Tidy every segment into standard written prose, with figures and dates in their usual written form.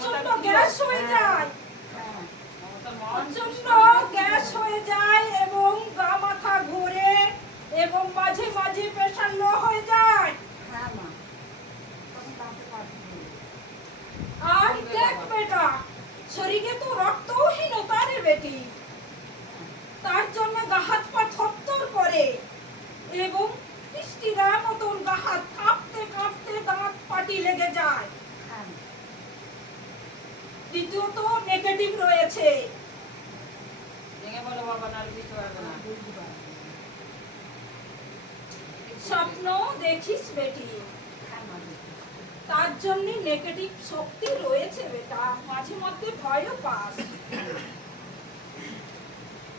প্রচন্ড গ্যাস হয়ে যায়, প্রচন্ড গ্যাস হয়ে যায় এবং গা মাথা ঘোরে এবং মাঝে মাঝে প্রেশার লো হয়ে যায়। আর দেখ বেটা, শরীরে তো রক্তহীনতা রে বেটি, তার জন্য গা হাত পা থরথর করে এবং বৃষ্টিরা মতন গা হাত কাঁপতে কাঁপতে দাঁত পাটি লেগে যায়। দ্বিতীয়ত নেগেটিভ রয়েছে। স্বপ্ন দেখিস বেটি, তার জন্য নেগেটিভ শক্তি রয়েছে বেটা, মাঝে মধ্যে ভয়ও পাস।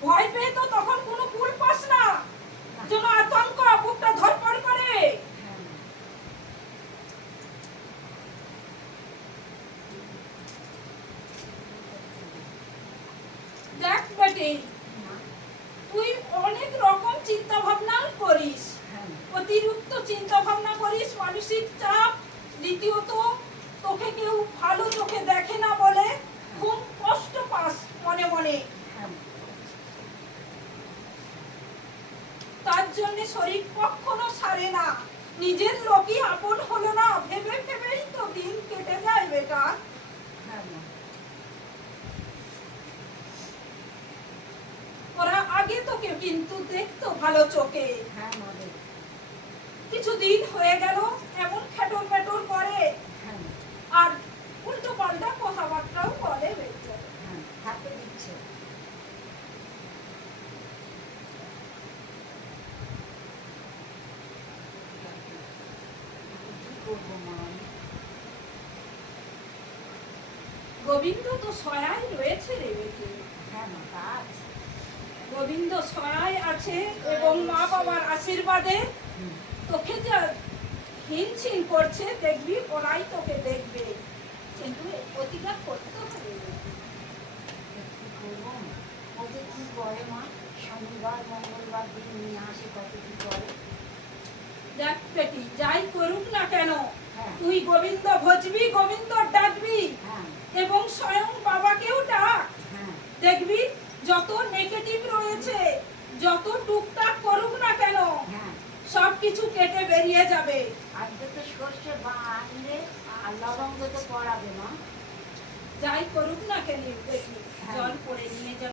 ভয় পেয়ে তো তখন কোনো কুল পাস না, যেন আতঙ্ক বুকটা ধরপড় করে। দেখ বেটি, তুই অনেক রকম চিন্তা ভাবনা করিস, অতিরিক্ত চিন্তা ভাবনা করিস, মানসিক চাপ। দ্বিতীয়ত তোকে কেউ ভালো চোখে দেখে না বলে খুব কষ্ট পাস মনে মনে, তার জন্য শরীর কখনো সারে না। নিজের লোকই আপন হলো না ভেবে ভেবেই তো দিন কেটে যায় বেটা। ওরা আগে তোকে কিন্তু দেখতো ভালো চোখে, কিছুদিন হয়ে গেল এমন খেটর মেটর করে আর উল্টো পাল্টা কথাবার্তাও বলে বেটা। গোবিন্দ তো সহায় রয়েছে রে বেটি, গোবিন্দ সহায় আছে এবং মা বাবার আশীর্বাদে তোকে যা হিনছিন করছে দেখবি ওরাই তোকে দেখবে, কিন্তু প্রতিজ্ঞা করতে হবে। শনিবার মঙ্গলবার দিন নিয়ে আসে, কত কি করে। দেখ বেটি, যাই করুক না কেন তুই গোবিন্দ ভজবি, গোবিন্দ ডাকবি এবং স্বয়ং বাবাকেও ডাক। দেখবি যত নেগেটিভ রয়েছে, যত টুকটাক করুক না কেন সবকিছু কেটে বেরিয়ে যাবে। আজকে তো সর্ষে বা আনলে আর লবঙ্গ তো পড়াবে না, যাই করুক না কেন দেখি জল পড়ে নিয়ে যাবে।